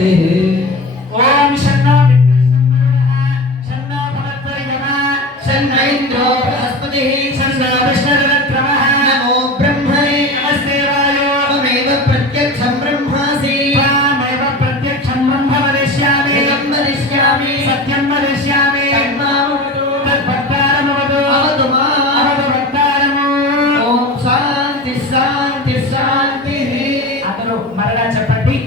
ओम शन्नो शन्नो भगवत्परिगमा शन्नो इंद्रो बृहस्पतिः शन्नो विष्णुरुद्रमः नमो ब्रह्मणे नमस्ते वायो त्वमेव प्रत्यक्षं ब्रह्मासि त्वमेव प्रत्यक्षं ब्रह्म वदिष्यामि इदं वदिष्यामि सत्यं वदिष्यामि तन्मामवतु तद्भक्तारमवतु अवतु माम् अवतु भक्तारम् ओम शांति शांति शांतिः अतनु मरला చెప్పండి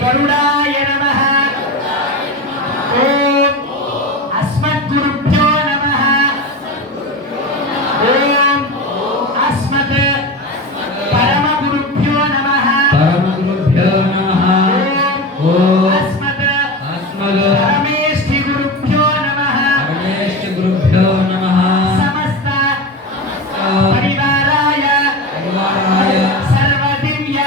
गरुडाय नमः ओम अस्मद्गुरुभ्यो नमः ओम अस्मत् परमगुरुभ्यो नमः ओम अस्मत् परमेष्ठिगुरुभ्यो नमः समस्त परिवाराय सर्वदिव्य